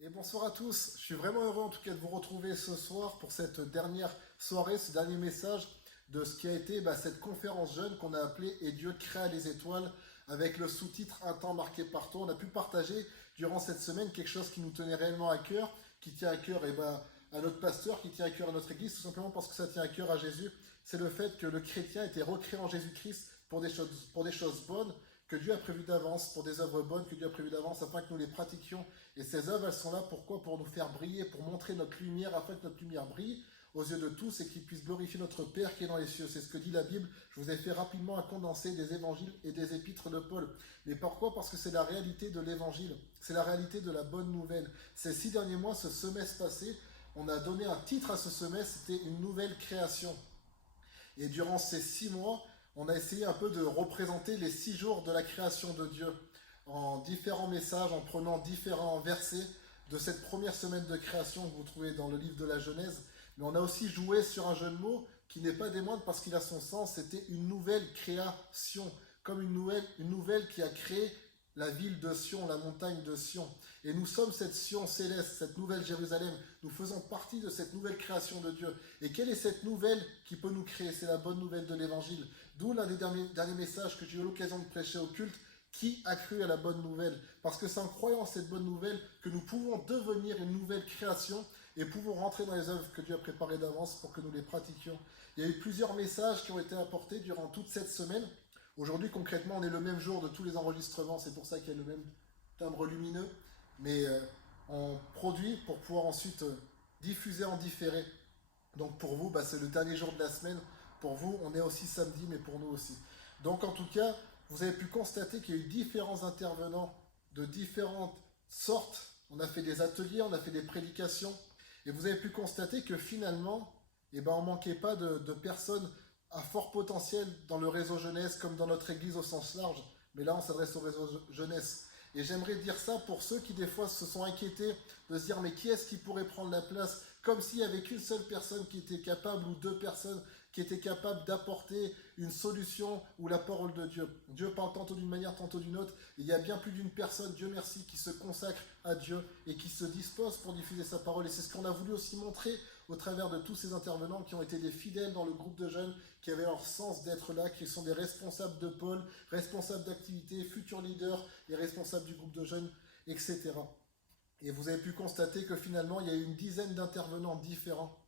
Et bonsoir à tous, je suis vraiment heureux en tout cas de vous retrouver ce soir pour cette dernière soirée, ce dernier message de ce qui a été cette conférence jeune qu'on a appelée Et Dieu créa les étoiles avec le sous-titre Un temps marqué par toi. On a pu partager durant cette semaine quelque chose qui nous tenait réellement à cœur, qui tient à cœur à notre pasteur, qui tient à cœur à notre église, tout simplement parce que ça tient à cœur à Jésus. C'est le fait que le chrétien était recréé en Jésus-Christ pour des choses bonnes que Dieu a prévues d'avance, pour des œuvres bonnes que Dieu a prévues d'avance afin que nous les pratiquions. Et ces œuvres, elles sont là pourquoi? Pour nous faire briller, pour montrer notre lumière, afin que notre lumière brille aux yeux de tous et qu'il puisse glorifier notre Père qui est dans les cieux. C'est ce que dit la Bible. Je vous ai fait rapidement un condensé des évangiles et des épîtres de Paul. Mais pourquoi? Parce que c'est la réalité de l'évangile. C'est la réalité de la bonne nouvelle. Ces 6 derniers mois, ce semestre passé, on a donné un titre à ce semestre, c'était une nouvelle création. Et durant ces 6 mois, on a essayé un peu de représenter les 6 jours de la création de Dieu en différents messages, en prenant différents versets de cette première semaine de création que vous trouvez dans le livre de la Genèse. Mais on a aussi joué sur un jeu de mots qui n'est pas des moindres parce qu'il a son sens. C'était une nouvelle création, comme une nouvelle qui a créé la ville de Sion, la montagne de Sion. Et nous sommes cette Sion céleste, cette nouvelle Jérusalem. Nous faisons partie de cette nouvelle création de Dieu. Et quelle est cette nouvelle qui peut nous créer? C'est la bonne nouvelle de l'Évangile. D'où l'un des derniers messages que j'ai eu l'occasion de prêcher au culte. Qui a cru à la bonne nouvelle? Parce que c'est en croyant à cette bonne nouvelle que nous pouvons devenir une nouvelle création et pouvons rentrer dans les œuvres que Dieu a préparées d'avance pour que nous les pratiquions. Il y a eu plusieurs messages qui ont été apportés durant toute cette semaine. Aujourd'hui, concrètement, on est le même jour de tous les enregistrements, c'est pour ça qu'il y a le même timbre lumineux, mais on produit pour pouvoir ensuite diffuser en différé. Donc pour vous, c'est le dernier jour de la semaine. Pour vous, on est aussi samedi, mais pour nous aussi. Donc en tout cas, vous avez pu constater qu'il y a eu différents intervenants de différentes sortes. On a fait des ateliers, on a fait des prédications. Et vous avez pu constater que finalement, on ne manquait pas de personnes à fort potentiel dans le réseau jeunesse comme dans notre église au sens large. Mais là, on s'adresse au réseau jeunesse. Et j'aimerais dire ça pour ceux qui des fois se sont inquiétés de se dire mais qui est-ce qui pourrait prendre la place? Comme s'il n'y avait qu'une seule personne qui était capable ou deux personnes qui étaient capables d'apporter une solution ou la parole de Dieu. Dieu parle tantôt d'une manière, tantôt d'une autre. Et il y a bien plus d'une personne, Dieu merci, qui se consacre à Dieu et qui se dispose pour diffuser sa parole. Et c'est ce qu'on a voulu aussi montrer au travers de tous ces intervenants qui ont été des fidèles dans le groupe de jeunes, qui avaient leur sens d'être là, qui sont des responsables de pôle, responsables d'activités, futurs leaders et responsables du groupe de jeunes, etc. Et vous avez pu constater que finalement, il y a eu une dizaine d'intervenants différents.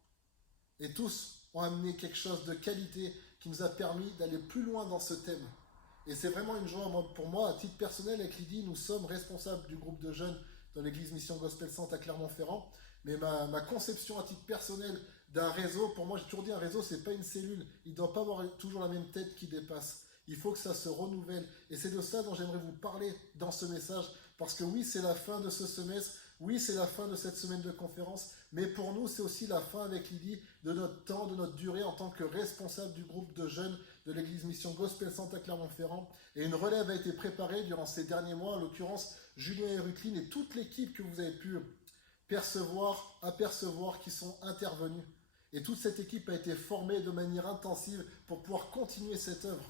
Et tous ont amené quelque chose de qualité qui nous a permis d'aller plus loin dans ce thème. Et c'est vraiment une joie pour moi, à titre personnel, avec Lydie, nous sommes responsables du groupe de jeunes dans l'église Mission Gospel Centre à Clermont-Ferrand. Mais ma conception à titre personnel d'un réseau, pour moi, j'ai toujours dit un réseau, c'est pas une cellule. Il ne doit pas avoir toujours la même tête qui dépasse. Il faut que ça se renouvelle. Et c'est de ça dont j'aimerais vous parler dans ce message. Parce que oui, c'est la fin de ce semestre. Oui, c'est la fin de cette semaine de conférence. Mais pour nous, c'est aussi la fin avec Lydie de notre temps, de notre durée en tant que responsable du groupe de jeunes de l'église Mission Gospel Centre à Clermont-Ferrand. Et une relève a été préparée durant ces derniers mois. En l'occurrence, Julien et Rucline et toute l'équipe que vous avez pu percevoir, apercevoir, qui sont intervenus. Et toute cette équipe a été formée de manière intensive pour pouvoir continuer cette œuvre.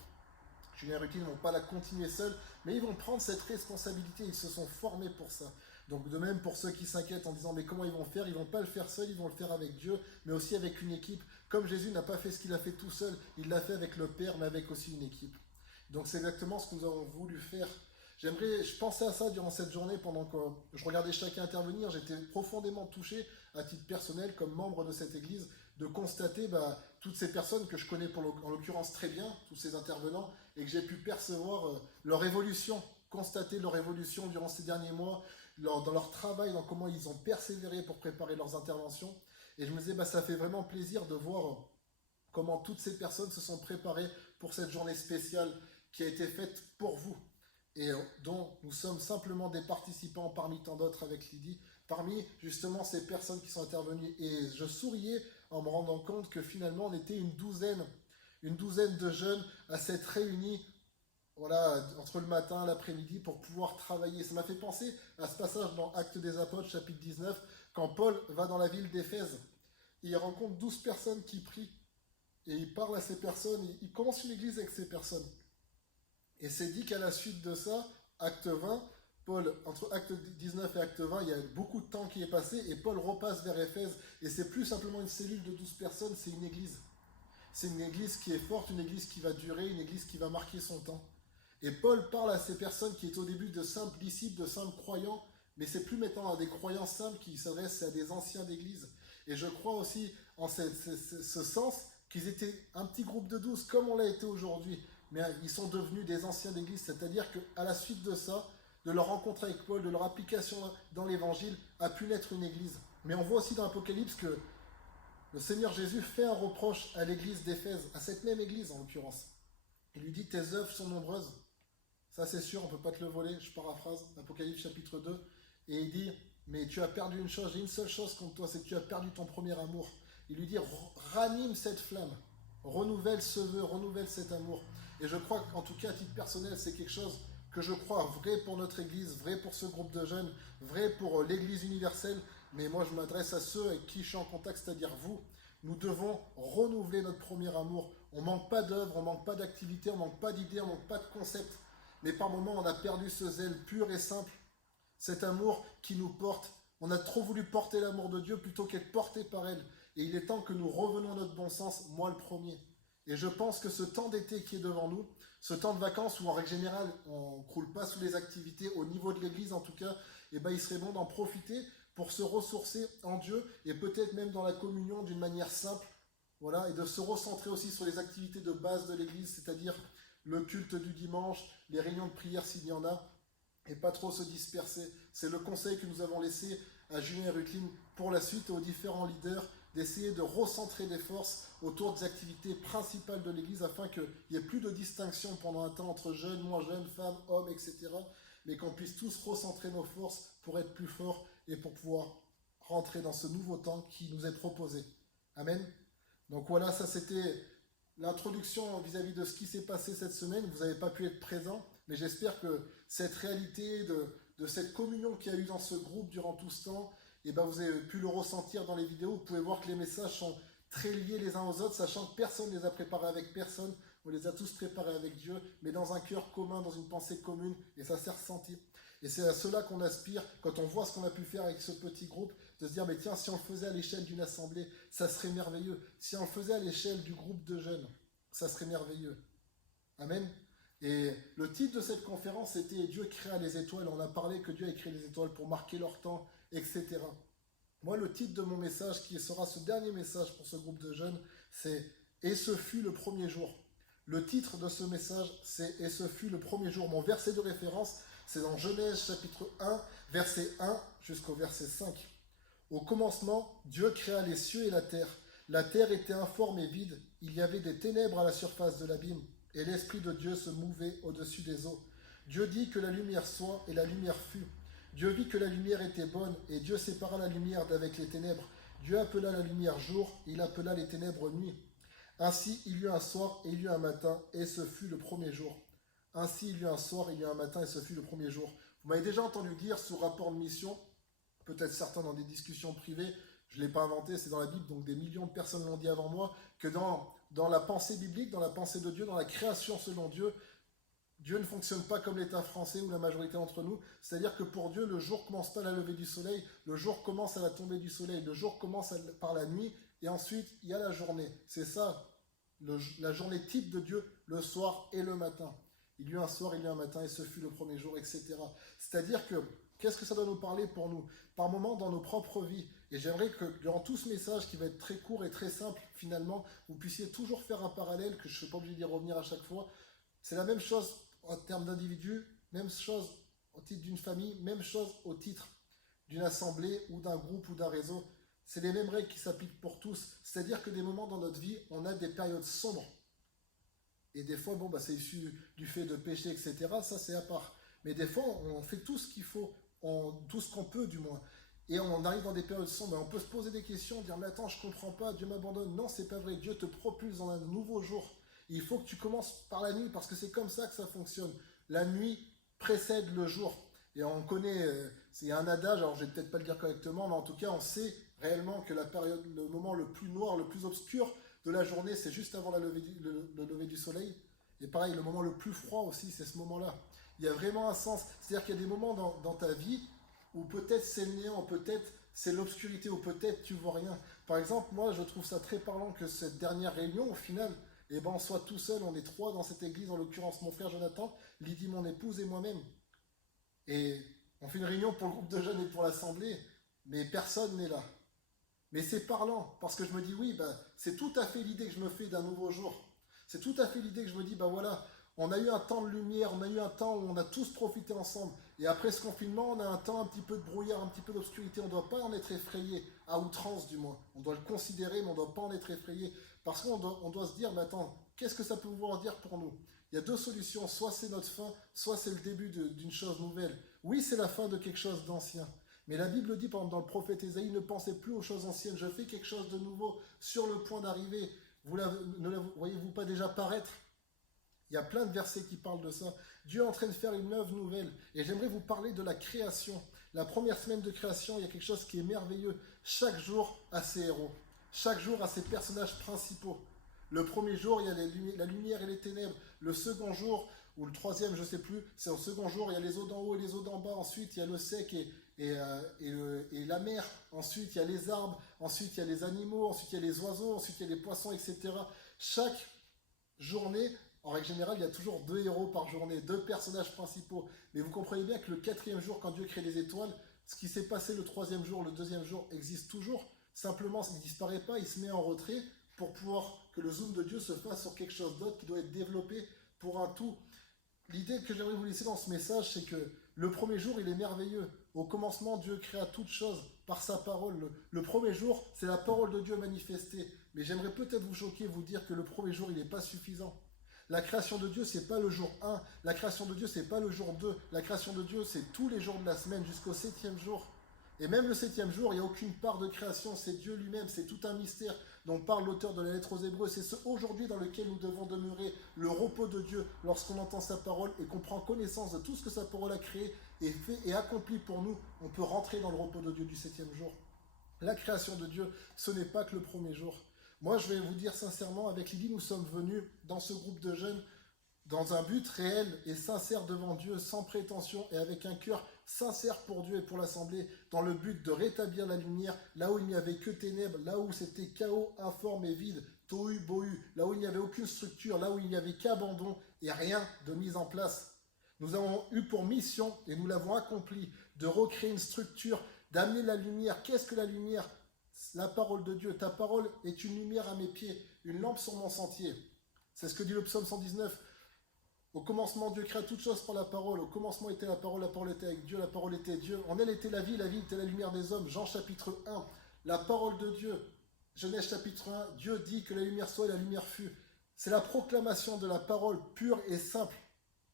Julien et Rucline ne vont pas la continuer seuls, mais ils vont prendre cette responsabilité, ils se sont formés pour ça. Donc de même pour ceux qui s'inquiètent en disant mais comment ils vont faire? Ils ne vont pas le faire seuls, ils vont le faire avec Dieu, mais aussi avec une équipe. Comme Jésus n'a pas fait ce qu'il a fait tout seul, il l'a fait avec le Père, mais avec aussi une équipe. Donc c'est exactement ce que nous avons voulu faire. Je pensais à ça durant cette journée pendant que je regardais chacun intervenir. J'étais profondément touché, à titre personnel, comme membre de cette église, de constater toutes ces personnes que je connais en l'occurrence très bien, tous ces intervenants, et que j'ai pu percevoir leur évolution, constater leur évolution durant ces derniers mois, dans leur travail, dans comment ils ont persévéré pour préparer leurs interventions. Et je me disais, ça fait vraiment plaisir de voir comment toutes ces personnes se sont préparées pour cette journée spéciale qui a été faite pour vous et dont nous sommes simplement des participants parmi tant d'autres avec Lydie, parmi justement ces personnes qui sont intervenues. Et je souriais en me rendant compte que finalement on était une douzaine de jeunes à s'être réunis voilà, entre le matin et l'après-midi pour pouvoir travailler. Ça m'a fait penser à ce passage dans Actes des Apôtres, chapitre 19, quand Paul va dans la ville d'Éphèse. Il rencontre 12 personnes qui prient et il parle à ces personnes, il commence une église avec ces personnes. Et c'est dit qu'à la suite de ça, acte 20, Paul, entre acte 19 et acte 20, il y a beaucoup de temps qui est passé et Paul repasse vers Éphèse et c'est plus simplement une cellule de 12 personnes, c'est une église. C'est une église qui est forte, une église qui va durer, une église qui va marquer son temps. Et Paul parle à ces personnes qui étaient au début de simples disciples, de simples croyants, mais c'est plus maintenant à des croyants simples qui s'adressent à des anciens d'église. Et je crois aussi en ce sens qu'ils étaient un petit groupe de 12 comme on l'a été aujourd'hui, mais ils sont devenus des anciens d'église, c'est-à-dire qu'à la suite de ça, de leur rencontre avec Paul, de leur application dans l'évangile, a pu naître une église. Mais on voit aussi dans l'Apocalypse que le Seigneur Jésus fait un reproche à l'église d'Éphèse, à cette même église en l'occurrence. Il lui dit, tes œuvres sont nombreuses. Ça c'est sûr, on ne peut pas te le voler, je paraphrase, Apocalypse chapitre 2. Et il dit, mais tu as perdu une chose, j'ai une seule chose contre toi, c'est que tu as perdu ton premier amour. Il lui dit, ranime cette flamme, renouvelle ce vœu, renouvelle cet amour. Et je crois qu'en tout cas, à titre personnel, c'est quelque chose que je crois vrai pour notre église, vrai pour ce groupe de jeunes, vrai pour l'église universelle. Mais moi, je m'adresse à ceux avec qui je suis en contact, c'est-à-dire vous. Nous devons renouveler notre premier amour. On ne manque pas d'œuvres, on ne manque pas d'activités, on ne manque pas d'idées, on ne manque pas de concepts. Mais par moments, on a perdu ce zèle pur et simple, cet amour qui nous porte. On a trop voulu porter l'amour de Dieu plutôt qu'être porté par elle. Et il est temps que nous revenions à notre bon sens, moi le premier. Et je pense que ce temps d'été qui est devant nous, ce temps de vacances où en règle générale on ne croule pas sous les activités, au niveau de l'église en tout cas, eh ben, il serait bon d'en profiter pour se ressourcer en Dieu et peut-être même dans la communion d'une manière simple, voilà, et de se recentrer aussi sur les activités de base de l'église, c'est-à-dire le culte du dimanche, les réunions de prière s'il y en a, et pas trop se disperser. C'est le conseil que nous avons laissé à Julien et Rutlin pour la suite et aux différents leaders d'essayer de recentrer des forces autour des activités principales de l'Église afin qu'il n'y ait plus de distinction pendant un temps entre jeunes, moins jeunes, femmes, hommes, etc. Mais qu'on puisse tous recentrer nos forces pour être plus forts et pour pouvoir rentrer dans ce nouveau temps qui nous est proposé. Amen. Donc voilà, ça c'était l'introduction vis-à-vis de ce qui s'est passé cette semaine. Vous n'avez pas pu être présent, mais j'espère que cette réalité de cette communion qu'il y a eu dans ce groupe durant tout ce temps, et ben vous avez pu le ressentir dans les vidéos. Vous pouvez voir que les messages sont très liés les uns aux autres, sachant que personne ne les a préparés avec personne. On les a tous préparés avec Dieu, mais dans un cœur commun, dans une pensée commune, et ça s'est ressenti. Et c'est à cela qu'on aspire, quand on voit ce qu'on a pu faire avec ce petit groupe, de se dire, mais tiens, si on le faisait à l'échelle d'une assemblée, ça serait merveilleux. Si on le faisait à l'échelle du groupe de jeunes, ça serait merveilleux. Amen. Et le titre de cette conférence était Dieu créa les étoiles. On a parlé que Dieu a créé les étoiles pour marquer leur temps, etc. Moi, le titre de mon message, qui sera ce dernier message pour ce groupe de jeunes, c'est Et ce fut le premier jour. Le titre de ce message, c'est Et ce fut le premier jour. Mon verset de référence, c'est dans Genèse chapitre 1, verset 1 jusqu'au verset 5. Au commencement, Dieu créa les cieux et la terre. La terre était informe et vide. Il y avait des ténèbres à la surface de l'abîme, et l'Esprit de Dieu se mouvait au-dessus des eaux. Dieu dit que la lumière soit, et la lumière fut. Dieu vit que la lumière était bonne, et Dieu sépara la lumière d'avec les ténèbres. Dieu appela la lumière jour, et il appela les ténèbres nuit. Ainsi il y eut un soir, et il y eut un matin, et ce fut le premier jour. Ainsi il y eut un soir, et il y eut un matin, et ce fut le premier jour. Vous m'avez déjà entendu dire ce rapport de mission, peut-être certains dans des discussions privées, je ne l'ai pas inventé, c'est dans la Bible, donc des millions de personnes l'ont dit avant moi, que dans la pensée biblique, dans la pensée de Dieu, dans la création selon Dieu, Dieu ne fonctionne pas comme l'État français ou la majorité d'entre nous. C'est-à-dire que pour Dieu, le jour commence pas à la levée du soleil, le jour commence à la tombée du soleil, le jour commence par la nuit, et ensuite il y a la journée. C'est ça, la journée type de Dieu, le soir et le matin. Il y eut un soir, il y eut un matin, et ce fut le premier jour, etc. C'est-à-dire que, qu'est-ce que ça doit nous parler pour nous? Par moments dans nos propres vies. Et j'aimerais que durant tout ce message, qui va être très court et très simple, finalement, vous puissiez toujours faire un parallèle, que je ne suis pas obligé d'y revenir à chaque fois. C'est la même chose en termes d'individus, même chose au titre d'une famille, même chose au titre d'une assemblée ou d'un groupe ou d'un réseau. C'est les mêmes règles qui s'appliquent pour tous. C'est-à-dire que des moments dans notre vie, on a des périodes sombres. Et des fois, c'est issu du fait de péché, etc. Ça, c'est à part. Mais des fois, on fait tout ce qu'il faut, tout ce qu'on peut du moins. Et on arrive dans des périodes sombres. On peut se poser des questions, dire, mais attends, je comprends pas, Dieu m'abandonne. Non, c'est pas vrai. Dieu te propulse dans un nouveau jour. Il faut que tu commences par la nuit parce que c'est comme ça que ça fonctionne. La nuit précède le jour. Et on connaît, c'est un adage, alors je vais peut-être pas le dire correctement, mais en tout cas on sait réellement que la période, le moment le plus noir, le plus obscur de la journée, c'est juste avant le lever du soleil. Et pareil, le moment le plus froid aussi, c'est ce moment-là. Il y a vraiment un sens. C'est-à-dire qu'il y a des moments dans ta vie où peut-être c'est le néant, peut-être c'est l'obscurité, ou peut-être tu vois rien. Par exemple, moi, je trouve ça très parlant que cette dernière réunion, au final, eh ben, on soit tout seul, on est trois dans cette église, en l'occurrence mon frère Jonathan, Lydie, mon épouse et moi-même. Et on fait une réunion pour le groupe de jeunes et pour l'assemblée, mais personne n'est là. Mais c'est parlant, parce que je me dis, oui, bah, c'est tout à fait l'idée que je me fais d'un nouveau jour. C'est tout à fait l'idée que je me dis, bah voilà, on a eu un temps de lumière, on a eu un temps où on a tous profité ensemble. Et après ce confinement, on a un temps un petit peu de brouillard, un petit peu d'obscurité. On ne doit pas en être effrayé, à outrance du moins. On doit le considérer, mais on ne doit pas en être effrayé. Parce qu'on doit se dire, mais attends, qu'est-ce que ça peut vouloir dire pour nous? Il y a deux solutions, soit c'est notre fin, soit c'est le début d'une chose nouvelle. Oui, c'est la fin de quelque chose d'ancien. Mais la Bible dit, par exemple, dans le prophète Ésaïe, ne pensez plus aux choses anciennes, je fais quelque chose de nouveau sur le point d'arriver. Ne la voyez-vous pas déjà paraître? Il y a plein de versets qui parlent de ça. Dieu est en train de faire une œuvre nouvelle. Et j'aimerais vous parler de la création. La première semaine de création, il y a quelque chose qui est merveilleux. Chaque jour a ses héros. Chaque jour a ses personnages principaux. Le premier jour, il y a la lumière et les ténèbres. Le second jour, ou le troisième, je ne sais plus, c'est au second jour, il y a les eaux d'en haut et les eaux d'en bas. Ensuite, il y a le sec et la mer. Ensuite, il y a les arbres. Ensuite, il y a les animaux. Ensuite, il y a les oiseaux. Ensuite, il y a les poissons, etc. Chaque journée, en règle générale, il y a toujours deux héros par journée, deux personnages principaux. Mais vous comprenez bien que le quatrième jour, quand Dieu crée les étoiles, ce qui s'est passé le troisième jour, le deuxième jour, existe toujours. Simplement, il ne disparaît pas, il se met en retrait pour pouvoir que le zoom de Dieu se fasse sur quelque chose d'autre qui doit être développé pour un tout. L'idée que j'aimerais vous laisser dans ce message, c'est que le premier jour, il est merveilleux. Au commencement, Dieu créa toutes choses par sa parole. Le premier jour, c'est la parole de Dieu manifestée. Mais j'aimerais peut-être vous choquer, vous dire que le premier jour, il n'est pas suffisant. La création de Dieu, c'est pas le jour 1. La création de Dieu, c'est pas le jour 2. La création de Dieu, c'est tous les jours de la semaine jusqu'au septième jour. Et même le septième jour, il n'y a aucune part de création. C'est Dieu lui-même. C'est tout un mystère dont parle l'auteur de la lettre aux Hébreux. C'est ce aujourd'hui dans lequel nous devons demeurer, le repos de Dieu, lorsqu'on entend sa parole et qu'on prend connaissance de tout ce que sa parole a créé et fait et accompli pour nous. On peut rentrer dans le repos de Dieu du septième jour. La création de Dieu, ce n'est pas que le premier jour. Moi, je vais vous dire sincèrement, avec Lydie, nous sommes venus dans ce groupe de jeunes dans un but réel et sincère devant Dieu, sans prétention et avec un cœur sincère pour Dieu et pour l'Assemblée, dans le but de rétablir la lumière, là où il n'y avait que ténèbres, là où c'était chaos, informe et vide, tohu bohu, là où il n'y avait aucune structure, là où il n'y avait qu'abandon et rien de mise en place. Nous avons eu pour mission, et nous l'avons accompli, de recréer une structure, d'amener la lumière. Qu'est-ce que la lumière? La parole de Dieu. Ta parole est une lumière à mes pieds, une lampe sur mon sentier. C'est ce que dit le psaume 119. Au commencement, Dieu créa toutes choses par la parole. Au commencement était la parole était avec Dieu, la parole était Dieu. En elle était la vie était la lumière des hommes. Jean chapitre 1. La parole de Dieu. Genèse chapitre 1. Dieu dit que la lumière soit et la lumière fut. C'est la proclamation de la parole pure et simple.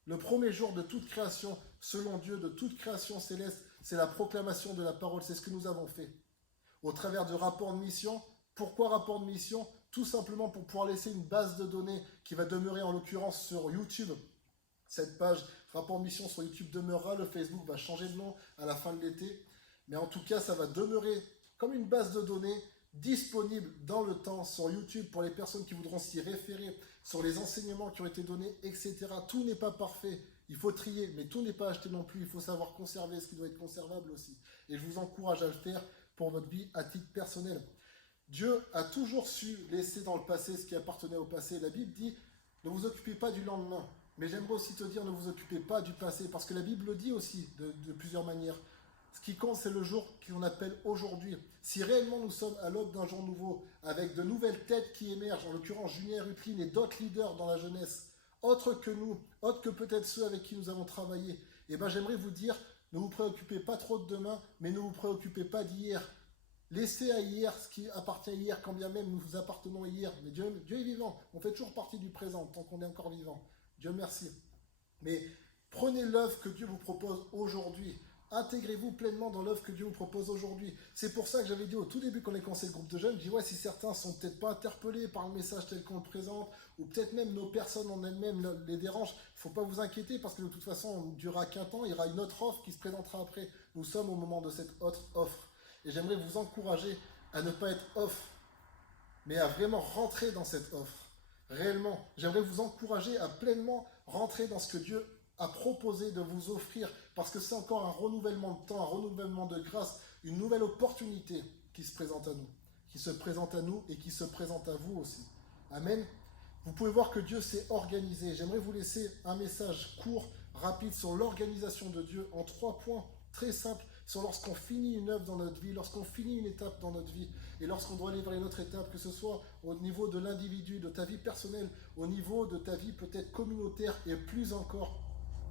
Le premier jour de toute création, selon Dieu, de toute création céleste, c'est la proclamation de la parole. C'est ce que nous avons fait. Au travers de rapports de mission. Pourquoi rapport de mission? Tout simplement pour pouvoir laisser une base de données qui va demeurer en l'occurrence sur YouTube. Cette page rapport de mission sur YouTube demeurera, le Facebook va changer de nom à la fin de l'été, mais en tout cas ça va demeurer comme une base de données disponible dans le temps sur YouTube pour les personnes qui voudront s'y référer, sur les enseignements qui ont été donnés, etc. Tout n'est pas parfait, il faut trier, mais tout n'est pas acheté non plus, il faut savoir conserver ce qui doit être conservable aussi. Et je vous encourage à le faire pour votre vie à titre personnel. Dieu a toujours su laisser dans le passé ce qui appartenait au passé. La Bible dit, ne vous occupez pas du lendemain. Mais j'aimerais aussi te dire, ne vous occupez pas du passé, parce que la Bible le dit aussi de plusieurs manières. Ce qui compte, c'est le jour qu'on appelle aujourd'hui. Si réellement nous sommes à l'aube d'un jour nouveau, avec de nouvelles têtes qui émergent, en l'occurrence Julien Ruplin et d'autres leaders dans la jeunesse, autres que nous, autres que peut-être ceux avec qui nous avons travaillé, eh ben j'aimerais vous dire, ne vous préoccupez pas trop de demain, mais ne vous préoccupez pas d'hier. Laissez à hier ce qui appartient à hier, quand bien même nous appartenons à hier. Mais Dieu est vivant, on fait toujours partie du présent tant qu'on est encore vivant. Dieu merci. Mais prenez l'œuvre que Dieu vous propose aujourd'hui. Intégrez-vous pleinement dans l'œuvre que Dieu vous propose aujourd'hui. C'est pour ça que j'avais dit au tout début quand on a commencé le groupe de jeunes, je dis ouais, si certains sont peut-être pas interpellés par le message tel qu'on le présente, ou peut-être même nos personnes en elles-mêmes les dérangent, il ne faut pas vous inquiéter parce que de toute façon, on ne durera qu'un temps, il y aura une autre offre qui se présentera après. Nous sommes au moment de cette autre offre. Et j'aimerais vous encourager à ne pas être off, mais à vraiment rentrer dans cette offre. Réellement, j'aimerais vous encourager à pleinement rentrer dans ce que Dieu à proposer, de vous offrir, parce que c'est encore un renouvellement de temps, un renouvellement de grâce, une nouvelle opportunité qui se présente à nous, qui se présente à nous et qui se présente à vous aussi. Amen. Vous pouvez voir que Dieu s'est organisé. J'aimerais vous laisser un message court, rapide sur l'organisation de Dieu en 3 points très simples sur lorsqu'on finit une œuvre dans notre vie, lorsqu'on finit une étape dans notre vie et lorsqu'on doit aller vers une autre étape, que ce soit au niveau de l'individu, de ta vie personnelle, au niveau de ta vie peut-être communautaire et plus encore.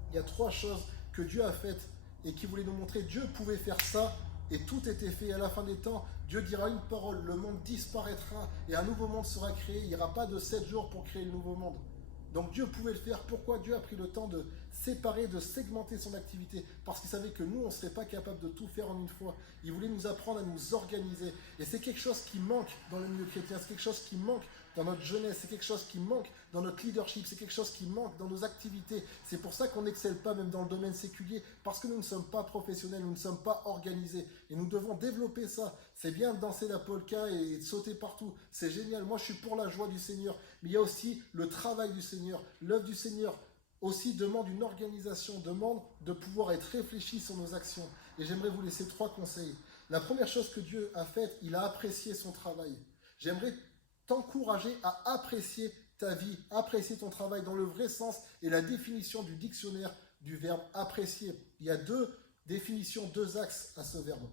Il y a 3 choses que Dieu a faites et qui voulaient nous montrer Dieu pouvait faire ça et tout était fait. À la fin des temps, Dieu dira une parole, le monde disparaîtra et un nouveau monde sera créé. Il n'y aura pas de 7 jours pour créer le nouveau monde. Donc Dieu pouvait le faire. Pourquoi Dieu a pris le temps de séparer, de segmenter son activité? Parce qu'il savait que nous, on ne serait pas capable de tout faire en une fois. Il voulait nous apprendre à nous organiser. Et c'est quelque chose qui manque dans le milieu chrétien, c'est quelque chose qui manque dans notre jeunesse, c'est quelque chose qui manque dans notre leadership, c'est quelque chose qui manque dans nos activités. C'est pour ça qu'on n'excelle pas même dans le domaine séculier, parce que nous ne sommes pas professionnels, nous ne sommes pas organisés. Et nous devons développer ça. C'est bien de danser la polka et de sauter partout. C'est génial. Moi, je suis pour la joie du Seigneur. Mais il y a aussi le travail du Seigneur. L'œuvre du Seigneur aussi demande une organisation, demande de pouvoir être réfléchi sur nos actions. Et j'aimerais vous laisser 3 conseils. La première chose que Dieu a faite, il a apprécié son travail. J'aimerais t'encourager à apprécier ta vie, apprécier ton travail dans le vrai sens et la définition du dictionnaire du verbe apprécier. Il y a 2 définitions, 2 axes à ce verbe,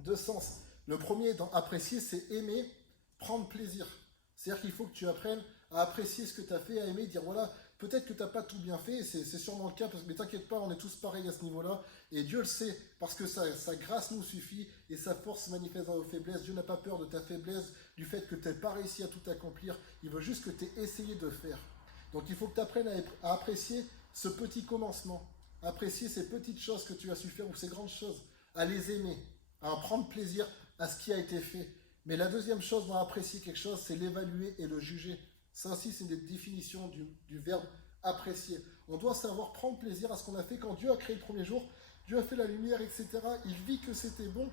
2 sens. Le premier dans apprécier, c'est aimer, prendre plaisir. C'est-à-dire qu'il faut que tu apprennes à apprécier ce que tu as fait, à aimer, dire voilà, peut-être que tu n'as pas tout bien fait, c'est sûrement le cas, mais t'inquiète pas, on est tous pareils à ce niveau-là, et Dieu le sait, parce que sa grâce nous suffit, et sa force se manifeste dans nos faiblesses. Dieu n'a pas peur de ta faiblesse, du fait que tu n'aies pas réussi à tout accomplir, il veut juste que tu aies essayé de faire. Donc il faut que tu apprennes à apprécier ce petit commencement, apprécier ces petites choses que tu as su faire, ou ces grandes choses, à les aimer, à en prendre plaisir à ce qui a été fait. Mais la deuxième chose dans apprécier quelque chose, c'est l'évaluer et le juger. Ça aussi, c'est une des définitions du verbe apprécier. On doit savoir prendre plaisir à ce qu'on a fait. Quand Dieu a créé le premier jour, Dieu a fait la lumière, etc. Il vit que c'était bon.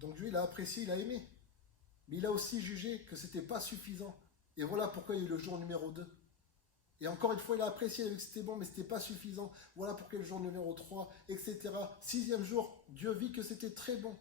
Donc Dieu, il a apprécié, il a aimé. Mais il a aussi jugé que c'était pas suffisant. Et voilà pourquoi il y a eu le jour numéro 2. Et encore une fois, il a apprécié, il a vu que c'était bon, mais c'était pas suffisant. Voilà pourquoi le jour numéro 3, etc. 6e jour, Dieu vit que c'était très bon.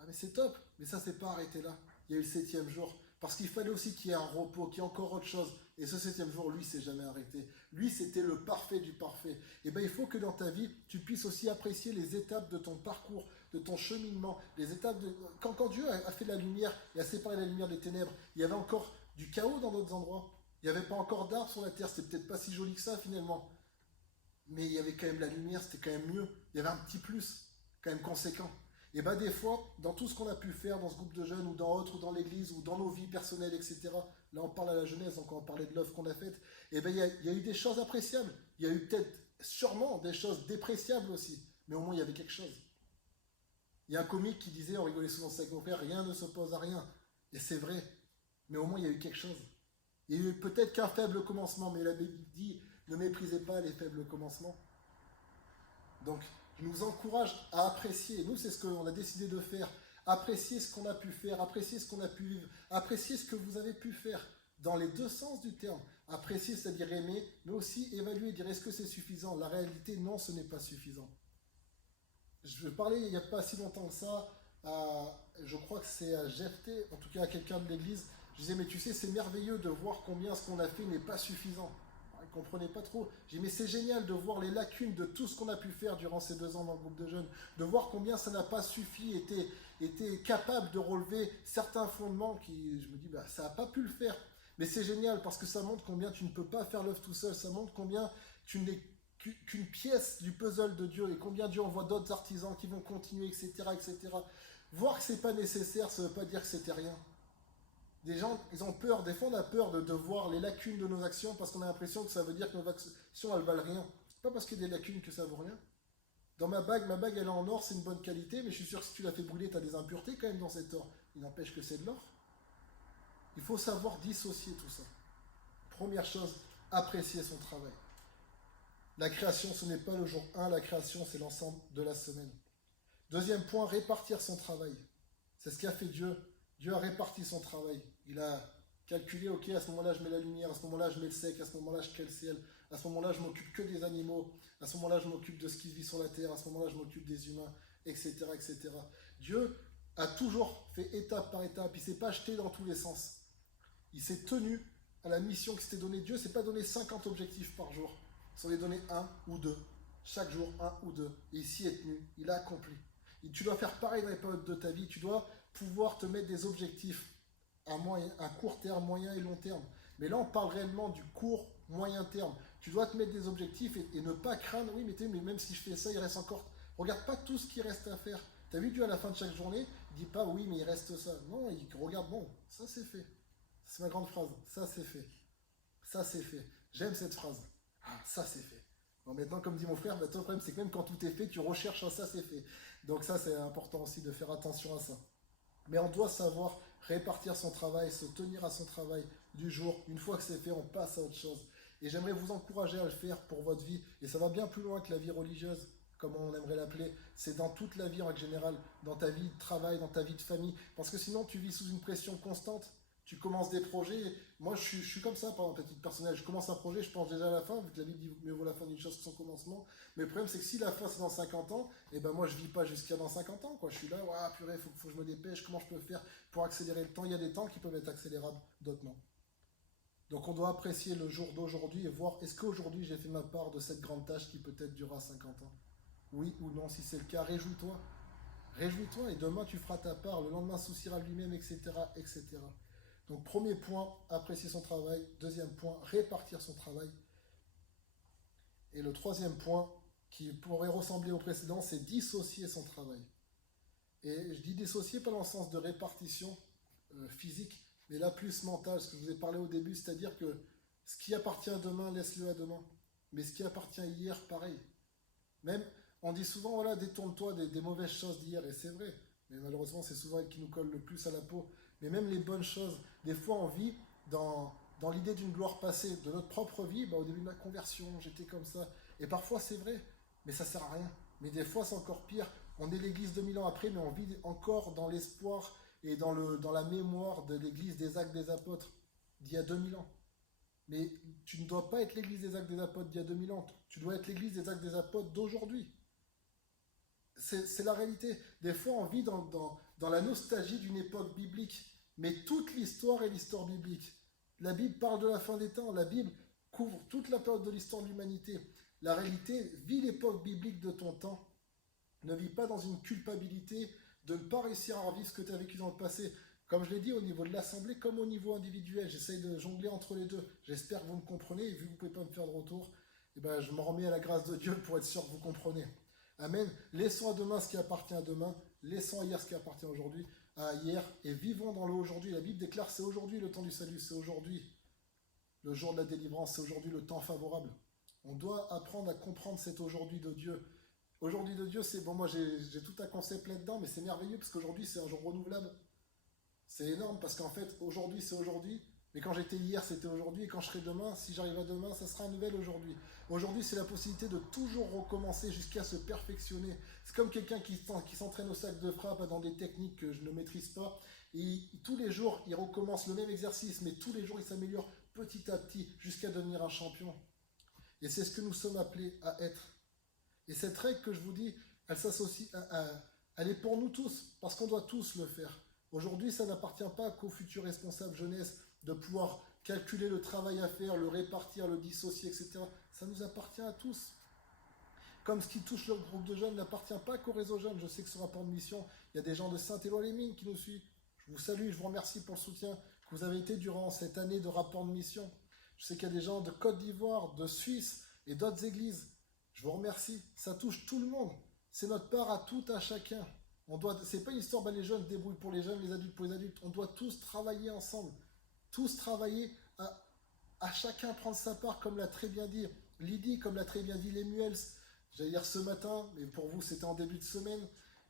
Ah mais c'est top, mais ça s'est pas arrêté là. Il y a eu le 7e jour, parce qu'il fallait aussi qu'il y ait un repos, qu'il y ait encore autre chose. Et ce 7e jour, lui, s'est jamais arrêté. Lui, c'était le parfait du parfait. Et bien, il faut que dans ta vie, tu puisses aussi apprécier les étapes de ton parcours, de ton cheminement, les étapes de... Quand Dieu a fait la lumière et a séparé la lumière des ténèbres, il y avait encore du chaos dans d'autres endroits. Il n'y avait pas encore d'arbres sur la terre, c'était peut-être pas si joli que ça finalement. Mais il y avait quand même la lumière, c'était quand même mieux. Il y avait un petit plus, quand même conséquent. Et bien des fois, dans tout ce qu'on a pu faire dans ce groupe de jeunes, ou dans autre, ou dans l'église, ou dans nos vies personnelles, etc., là on parle à la jeunesse, donc on parlait de l'œuvre qu'on a faite, et bien il y a eu des choses appréciables. Il y a eu peut-être, sûrement, des choses dépréciables aussi. Mais au moins il y avait quelque chose. Il y a un comique qui disait, on rigolait souvent avec mon père, rien ne s'oppose à rien. Et c'est vrai. Mais au moins il y a eu quelque chose. Il y a eu peut-être qu'un faible commencement, mais la Bible dit, ne méprisez pas les faibles commencements. Donc, je nous encourage à apprécier. Nous, c'est ce qu'on a décidé de faire. Apprécier ce qu'on a pu faire, apprécier ce qu'on a pu vivre, apprécier ce que vous avez pu faire, dans les 2 sens du terme. Apprécier, c'est-à-dire aimer, mais aussi évaluer, dire est-ce que c'est suffisant? La réalité, non, ce n'est pas suffisant. Je parlais il n'y a pas si longtemps que ça, je crois que c'est à Jephthé, en tout cas à quelqu'un de l'église. Je disais, mais tu sais, c'est merveilleux de voir combien ce qu'on a fait n'est pas suffisant. Je ne comprenais pas trop. J'ai dit, mais c'est génial de voir les lacunes de tout ce qu'on a pu faire durant ces 2 ans dans le groupe de jeunes, de voir combien ça n'a pas suffi, été capable de relever certains fondements qui, je me dis, bah, ça n'a pas pu le faire. Mais c'est génial parce que ça montre combien tu ne peux pas faire l'œuvre tout seul, ça montre combien tu n'es qu'une pièce du puzzle de Dieu et combien Dieu envoie d'autres artisans qui vont continuer, etc., etc. Voir que c'est pas nécessaire, ça ne veut pas dire que c'était rien. Des gens, ils ont peur, des fois on a peur de voir les lacunes de nos actions parce qu'on a l'impression que ça veut dire que nos actions elles valent rien. Pas parce qu'il y a des lacunes que ça vaut rien. Dans ma bague elle est en or, c'est une bonne qualité, mais je suis sûr que si tu l'as fait brûler, tu as des impuretés quand même dans cet or. Il n'empêche que c'est de l'or. Il faut savoir dissocier tout ça. Première chose, apprécier son travail. La création, ce n'est pas le jour 1, la création, c'est l'ensemble de la semaine. Deuxième point, répartir son travail. C'est ce qu'a fait Dieu. Dieu a réparti son travail. Il a calculé, ok, à ce moment-là, je mets la lumière, à ce moment-là, je mets le sec, à ce moment-là, je crée le ciel. À ce moment-là, je m'occupe que des animaux. À ce moment-là, je m'occupe de ce qui vit sur la terre. À ce moment-là, je m'occupe des humains, etc., etc. Dieu a toujours fait étape par étape. Il ne s'est pas jeté dans tous les sens. Il s'est tenu à la mission qui s'était donnée. Dieu ne s'est pas donné 50 objectifs par jour. Il s'en est donné un ou deux. Chaque jour, un ou deux. Et il s'y est tenu. Il a accompli. Et tu dois faire pareil dans les périodes de ta vie. Tu dois pouvoir te mettre des objectifs à court terme, moyen et long terme. Mais là, on parle réellement du court, moyen terme. Tu dois te mettre des objectifs et ne pas craindre. Oui, mais même si je fais ça, il reste encore. Regarde pas tout ce qui reste à faire. Tu as vu Dieu à la fin de chaque journée, il dit pas oui, mais il reste ça. Non, il regarde, bon, ça c'est fait. C'est ma grande phrase. Ça c'est fait. Ça c'est fait. J'aime cette phrase. Ah, ça c'est fait. Bon, maintenant, comme dit mon frère, le problème c'est que même quand tout est fait, tu recherches un ça c'est fait. Donc ça c'est important aussi de faire attention à ça. Mais on doit savoir répartir son travail, se tenir à son travail du jour. Une fois que c'est fait, on passe à autre chose. Et j'aimerais vous encourager à le faire pour votre vie. Et ça va bien plus loin que la vie religieuse, comme on aimerait l'appeler. C'est dans toute la vie en règle générale, dans ta vie de travail, dans ta vie de famille. Parce que sinon, tu vis sous une pression constante. Tu commences des projets. Moi, je suis comme ça, par exemple, à titre personnel. Je commence un projet, je pense déjà à la fin, vu que la Bible dit mieux vaut la fin d'une chose que son commencement. Mais le problème, c'est que si la fin, c'est dans 50 ans, et ben moi, je vis pas jusqu'à dans 50 ans, quoi. Je suis là, ouais, purée, faut que je me dépêche. Comment je peux faire pour accélérer le temps? Il y a des temps qui peuvent être accélérables, d'autres non. Donc, on doit apprécier le jour d'aujourd'hui et voir est-ce qu'aujourd'hui, j'ai fait ma part de cette grande tâche qui peut-être durera 50 ans? Oui ou non, si c'est le cas, réjouis-toi. Réjouis-toi et demain tu feras ta part, le lendemain souciera lui-même, etc., etc. Donc premier point, apprécier son travail. Deuxième point, répartir son travail. Et le troisième point, qui pourrait ressembler au précédent, c'est dissocier son travail. Et je dis dissocier pas dans le sens de répartition physique, mais là plus mentale, ce que je vous ai parlé au début, c'est-à-dire que ce qui appartient à demain, laisse-le à demain. Mais ce qui appartient hier, pareil. Même, on dit souvent, voilà, détourne-toi des mauvaises choses d'hier, et c'est vrai. Mais malheureusement, c'est souvent elle qui nous colle le plus à la peau. Mais même les bonnes choses, des fois, on vit dans l'idée d'une gloire passée, de notre propre vie. Bah, au début de ma conversion, j'étais comme ça. Et parfois, c'est vrai, mais ça sert à rien. Mais des fois, c'est encore pire. On est l'église 2000 ans après, mais on vit encore dans l'espoir et dans la mémoire de l'église des actes des apôtres d'il y a 2000 ans. Mais tu ne dois pas être l'église des actes des apôtres d'il y a 2000 ans. Tu dois être l'église des actes des apôtres d'aujourd'hui. C'est la réalité. Des fois, on vit dans la nostalgie d'une époque biblique. Mais toute l'histoire est l'histoire biblique. La Bible parle de la fin des temps. La Bible couvre toute la période de l'histoire de l'humanité. La réalité, vis l'époque biblique de ton temps. Ne vis pas dans une culpabilité de ne pas réussir à revivre ce que tu as vécu dans le passé. Comme je l'ai dit, au niveau de l'Assemblée comme au niveau individuel, j'essaye de jongler entre les deux. J'espère que vous me comprenez. Et vu que vous ne pouvez pas me faire de retour, eh ben, je m'en remets à la grâce de Dieu pour être sûr que vous comprenez. Amen. Laissons à demain ce qui appartient à demain. Laissons à hier ce qui appartient aujourd'hui à hier. Et vivons dans le aujourd'hui. La Bible déclare c'est aujourd'hui le temps du salut. C'est aujourd'hui le jour de la délivrance. C'est aujourd'hui le temps favorable. On doit apprendre à comprendre cet aujourd'hui de Dieu. Aujourd'hui de Dieu, c'est bon, moi j'ai tout un concept là-dedans, mais c'est merveilleux parce qu'aujourd'hui c'est un jour renouvelable. C'est énorme parce qu'en fait, aujourd'hui c'est aujourd'hui, mais quand j'étais hier c'était aujourd'hui, et quand je serai demain, si j'arrive à demain, ça sera un nouvel aujourd'hui. Aujourd'hui c'est la possibilité de toujours recommencer jusqu'à se perfectionner. C'est comme quelqu'un qui s'entraîne au sac de frappe dans des techniques que je ne maîtrise pas, et tous les jours il recommence le même exercice, mais tous les jours il s'améliore petit à petit jusqu'à devenir un champion. Et c'est ce que nous sommes appelés à être. Et cette règle que je vous dis, elle s'associe elle est pour nous tous, parce qu'on doit tous le faire. Aujourd'hui, ça n'appartient pas qu'aux futurs responsables jeunesse de pouvoir calculer le travail à faire, le répartir, le dissocier, etc. Ça nous appartient à tous. Comme ce qui touche le groupe de jeunes n'appartient pas qu'au réseau jeune. Je sais que ce rapport de mission, il y a des gens de Saint-Éloi-les-Mines qui nous suivent. Je vous salue, je vous remercie pour le soutien que vous avez été durant cette année de rapport de mission. Je sais qu'il y a des gens de Côte d'Ivoire, de Suisse et d'autres églises. Je vous remercie. Ça touche tout le monde. C'est notre part à tout, à chacun. C'est pas une histoire, les jeunes se débrouillent pour les jeunes, les adultes pour les adultes. On doit tous travailler ensemble. Tous travailler à chacun prendre sa part, comme l'a très bien dit Lydie, comme l'a très bien dit Lemuels. J'allais dire ce matin, mais pour vous c'était en début de semaine.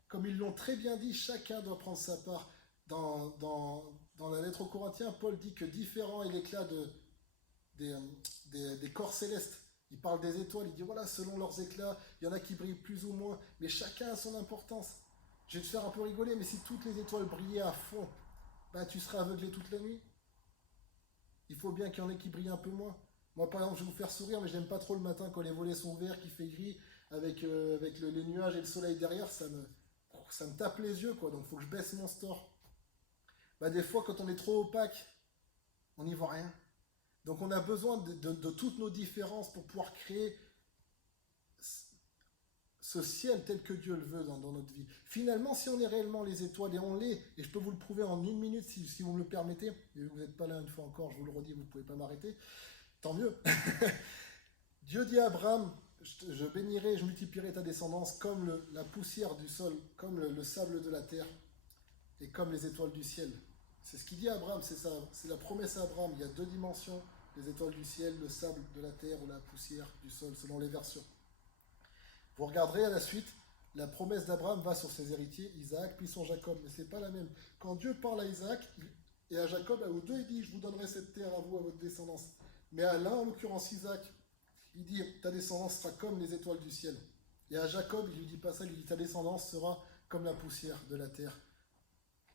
Comme ils l'ont très bien dit, chacun doit prendre sa part. Dans la lettre aux Corinthiens, Paul dit que différent est l'éclat des corps célestes. Il parle des étoiles, il dit voilà, selon leurs éclats, il y en a qui brillent plus ou moins, mais chacun a son importance. Je vais te faire un peu rigoler, mais si toutes les étoiles brillaient à fond, tu serais aveuglé toute la nuit. Il faut bien qu'il y en ait qui brillent un peu moins. Moi, par exemple, je vais vous faire sourire, mais je n'aime pas trop le matin quand les volets sont ouverts, qu'il fait gris, avec les nuages et le soleil derrière, ça me tape les yeux, quoi. Donc, il faut que je baisse mon store. Bah, des fois, quand on est trop opaque, on n'y voit rien. Donc, on a besoin de toutes nos différences pour pouvoir créer ce ciel tel que Dieu le veut dans notre vie. Finalement, si on est réellement les étoiles, et on l'est, et je peux vous le prouver en une minute si vous me le permettez, et vous n'êtes pas là une fois encore, je vous le redis, vous ne pouvez pas m'arrêter, tant mieux. Dieu dit à Abraham, je bénirai, je multiplierai ta descendance comme la poussière du sol, comme le sable de la terre, et comme les étoiles du ciel. C'est ce qu'il dit à Abraham, c'est la promesse à Abraham. Il y a deux dimensions, les étoiles du ciel, le sable de la terre ou la poussière du sol, selon les versions. Vous regarderez à la suite, la promesse d'Abraham va sur ses héritiers, Isaac, puis sur Jacob, mais c'est pas la même. Quand Dieu parle à Isaac et à Jacob, aux deux, il dit, je vous donnerai cette terre à vous, à votre descendance. Mais à l'un, en l'occurrence Isaac, il dit, ta descendance sera comme les étoiles du ciel. Et à Jacob, il lui dit pas ça, il lui dit, ta descendance sera comme la poussière de la terre,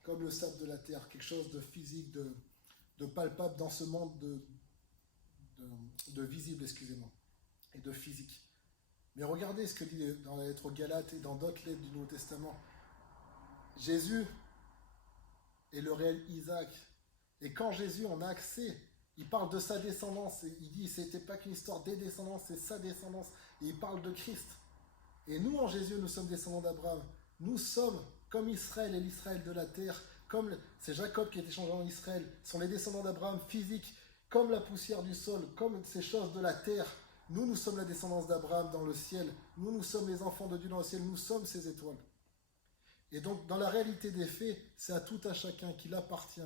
comme le sable de la terre, quelque chose de physique, de palpable dans ce monde de visible, excusez-moi, et de physique. Mais regardez ce que dit dans la lettre aux Galates et dans d'autres lettres du Nouveau Testament. Jésus est le réel Isaac. Et quand Jésus en a accès, il parle de sa descendance. Et il dit, c'était pas qu'une histoire des descendances, c'est sa descendance. Et il parle de Christ. Et nous, en Jésus, nous sommes descendants d'Abraham. Nous sommes comme Israël et l'Israël de la terre. C'est Jacob qui a été changé en Israël. Ce sont les descendants d'Abraham physiques, comme la poussière du sol, comme ces choses de la terre. Nous sommes la descendance d'Abraham dans le ciel. Nous sommes les enfants de Dieu dans le ciel. Nous sommes ces étoiles. Et donc, dans la réalité des faits, c'est à tout à chacun qu'il appartient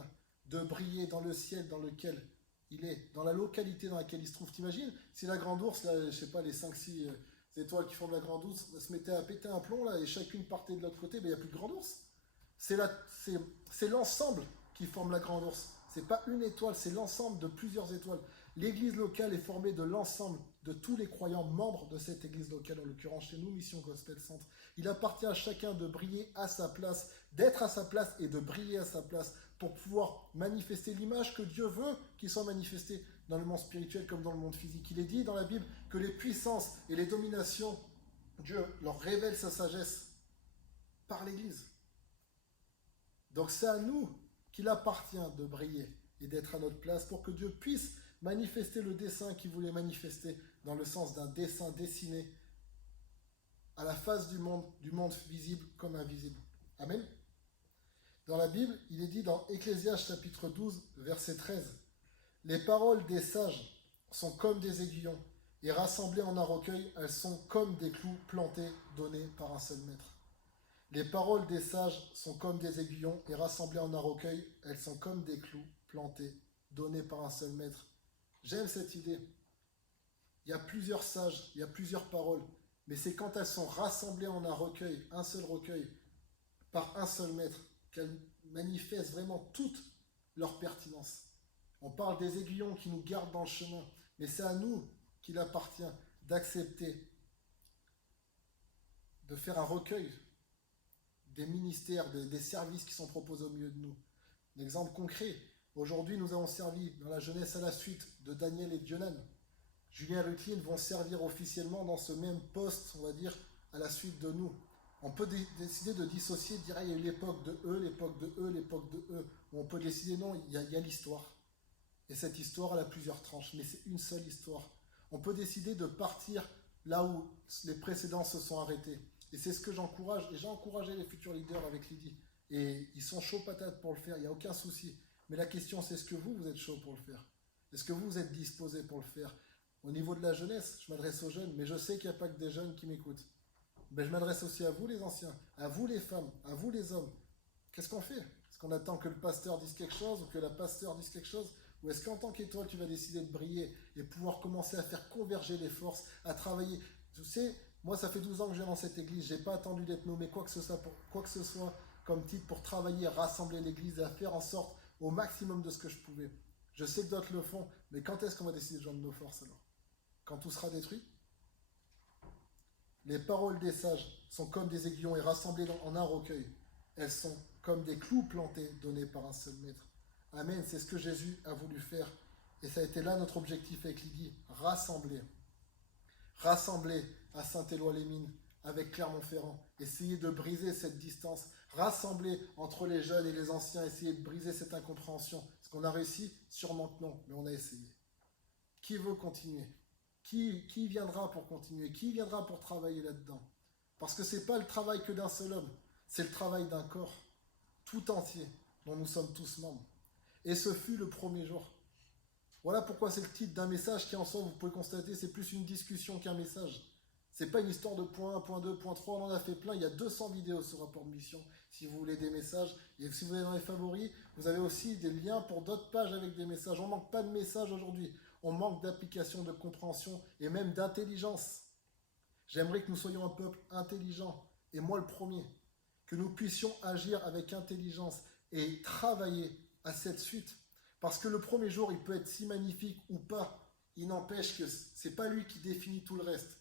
de briller dans le ciel dans lequel il est, dans la localité dans laquelle il se trouve. T'imagines si la grande ours, là, je sais pas, les 5-6 étoiles qui forment la grande ours se mettaient à péter un plomb là et chacune partait de l'autre côté, ben il n'y a plus de grande ours. C'est l'ensemble qui forme la grande ours. C'est pas une étoile, c'est l'ensemble de plusieurs étoiles. L'église locale est formée de l'ensemble de tous les croyants membres de cette église locale, en l'occurrence chez nous, Mission Gospel Centre. Il appartient à chacun de briller à sa place, d'être à sa place et de briller à sa place pour pouvoir manifester l'image que Dieu veut qu'il soit manifesté dans le monde spirituel comme dans le monde physique. Il est dit dans la Bible que les puissances et les dominations, Dieu leur révèle sa sagesse par l'église. Donc c'est à nous qu'il appartient de briller et d'être à notre place pour que Dieu puisse manifester le dessein qu'il voulait manifester dans le sens d'un dessin dessiné à la face du monde visible comme invisible. Amen. Dans la Bible, il est dit dans Ecclésiaste chapitre 12, verset 13, « Les paroles des sages sont comme des aiguillons, et rassemblées en un recueil, elles sont comme des clous plantés, donnés par un seul maître. » Les paroles des sages sont comme des aiguillons, et rassemblées en un recueil, elles sont comme des clous plantés, donnés par un seul maître. J'aime cette idée. Il y a plusieurs sages, il y a plusieurs paroles, mais c'est quand elles sont rassemblées en un recueil, un seul recueil, par un seul maître, qu'elles manifestent vraiment toute leur pertinence. On parle des aiguillons qui nous gardent dans le chemin, mais c'est à nous qu'il appartient d'accepter, de faire un recueil des ministères, des services qui sont proposés au milieu de nous. Un exemple concret, aujourd'hui nous avons servi dans la jeunesse à la suite de Daniel et de Jonan. Julien et Rutlin vont servir officiellement dans ce même poste, on va dire, à la suite de nous. On peut décider de dissocier, de dire il y a eu l'époque de eux, l'époque de eux, l'époque de eux. Ou on peut décider non, il y a l'histoire. Et cette histoire, elle a plusieurs tranches, mais c'est une seule histoire. On peut décider de partir là où les précédents se sont arrêtés. Et c'est ce que j'encourage, et j'ai encouragé les futurs leaders avec Lydie. Et ils sont chauds patates pour le faire, il n'y a aucun souci. Mais la question, c'est est-ce que vous êtes chaud pour le faire? Est-ce que vous êtes disposé pour le faire? Au niveau de la jeunesse, je m'adresse aux jeunes, mais je sais qu'il n'y a pas que des jeunes qui m'écoutent. Ben, je m'adresse aussi à vous les anciens, à vous les femmes, à vous les hommes. Qu'est-ce qu'on fait? Est-ce qu'on attend que le pasteur dise quelque chose ou que la pasteur dise quelque chose? Ou est-ce qu'en tant qu'étoile, tu vas décider de briller et pouvoir commencer à faire converger les forces, à travailler? Tu sais, moi, ça fait 12 ans que je viens dans cette église. Je n'ai pas attendu d'être nommé quoi que ce soit comme titre pour travailler, à rassembler l'église et à faire en sorte au maximum de ce que je pouvais. Je sais que d'autres le font, mais quand est-ce qu'on va décider de joindre nos forces alors? Quand tout sera détruit? Les paroles des sages sont comme des aiguillons et rassemblées en un recueil. Elles sont comme des clous plantés donnés par un seul maître. Amen, c'est ce que Jésus a voulu faire. Et ça a été là notre objectif avec Lydie, rassembler. Rassembler à Saint-Éloi-les-Mines avec Clermont-Ferrand. Essayer de briser cette distance. Rassembler entre les jeunes et les anciens. Essayer de briser cette incompréhension. Est-ce qu'on a réussi? Sûrement que non, mais on a essayé. Qui veut continuer? Qui viendra pour continuer? Qui viendra pour travailler là-dedans? Parce que ce n'est pas le travail que d'un seul homme. C'est le travail d'un corps tout entier dont nous sommes tous membres. Et ce fut le premier jour. Voilà pourquoi c'est le titre d'un message qui en soi, vous pouvez constater, c'est plus une discussion qu'un message. C'est pas une histoire de point 1, point 2, point 3, on en a fait plein, il y a 200 vidéos sur rapport de mission, si vous voulez des messages. Et si vous allez dans les favoris, vous avez aussi des liens pour d'autres pages avec des messages. On ne manque pas de messages aujourd'hui, on manque d'application, de compréhension et même d'intelligence. J'aimerais que nous soyons un peuple intelligent, et moi le premier, que nous puissions agir avec intelligence et travailler à cette suite. Parce que le premier jour, il peut être si magnifique ou pas. Il n'empêche que ce n'est pas lui qui définit tout le reste.